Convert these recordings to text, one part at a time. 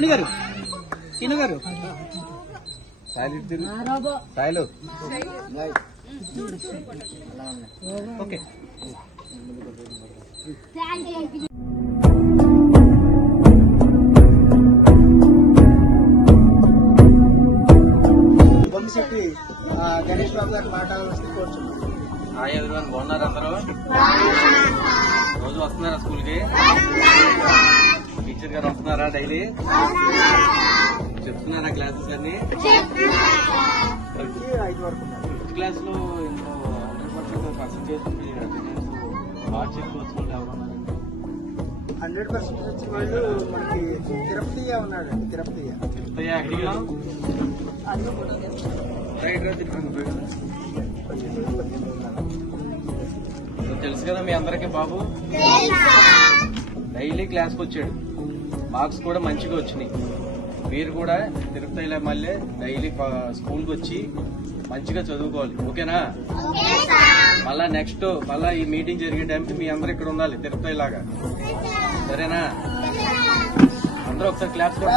అన్ని గారు కిను గారు సాయిలు ఓకే బొమ్మిశెట్టి గణేష్ బాబు గారు మాట్లాడాల్సింది కోరుచున్నాం. హాయ్ ఎవరివన్, బాగున్నారు అందరూ? రోజు వస్తున్నారా స్కూల్ కి? టీచర్ గారు వస్తున్నారా డైలీ? చెప్తున్నారా క్లాసెస్ అన్ని? 5 వరకు ఫిఫ్త్ క్లాస్ లో 100% పర్సెంటేజ్ బాగా చెప్పుకోవచ్చు. 100% వచ్చిన వాళ్ళు మనకి తిరుపతిగా ఉన్నాడండి. తిరుపతిగా తెలుసు కదా మీ అందరికి బాబు. డైలీ క్లాస్కి వచ్చాడు, మార్క్స్ కూడా మంచిగా వచ్చినాయి. మీరు కూడా తిరుపతిలో మళ్ళీ డైలీ స్కూల్కి వచ్చి మంచిగా చదువుకోవాలి, ఓకేనా? మళ్ళా నెక్స్ట్ ఈ మీటింగ్ జరిగే టైంకి మీ అందరూ ఇక్కడ ఉండాలి తిరుపతి లాగా, సరేనా? అందరూ ఒకసారి క్లాస్ కూడా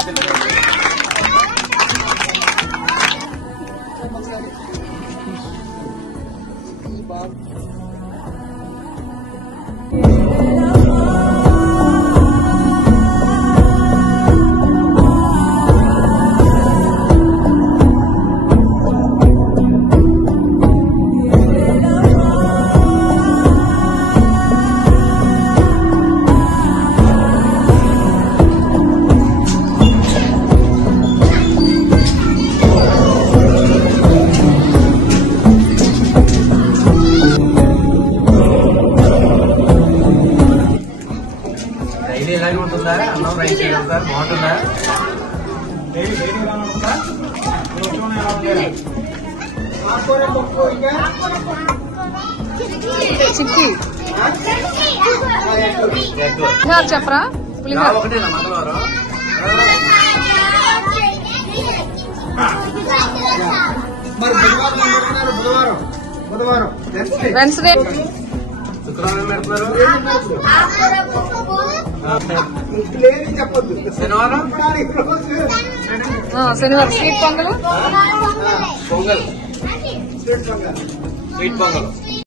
డైలీ ఇలాగే ఉంటుందా? అన్నం రైస్ కదా బాగుంటుందా? చెప్పరా ఒకటేనా మంగళవారం? మరి బుధవారం వెన్స్డే శుక్రవారం పెడతారు, చెప్పొద్దు. శనివారం శనివారం స్వీట్ పొంగల్ పొంగల్, స్వీట్ పొంగల్.